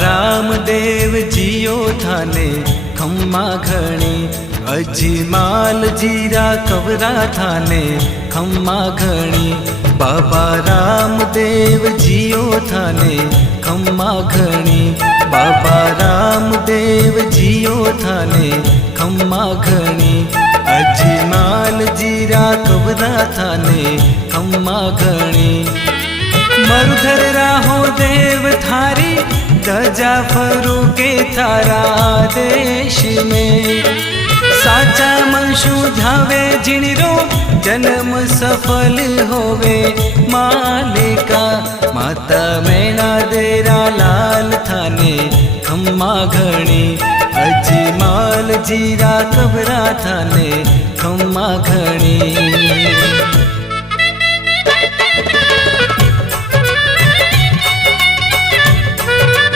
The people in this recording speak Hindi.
रामदेव जियो थाने खम्मा घणी, अजमाल जीरा कवरा थाने खम्मा घणी। बाबा रामदेव जियो थाने खम्मा घणी, बाबा रामदेव जियो थाने खम्मा घणी। अजमाल जीरा कवरा थाने खम्मा घणी। मरुधर राहो देव थारी, ध्वजा फरूके थारा देश में। साचा मनशु ध्यावे जिणरो, जन्म सफल होवे मालिका। माता मैना देरा लाल थाने खम्मा घणी, अजमाल जीरा कबरा थाने खम्मा घणी।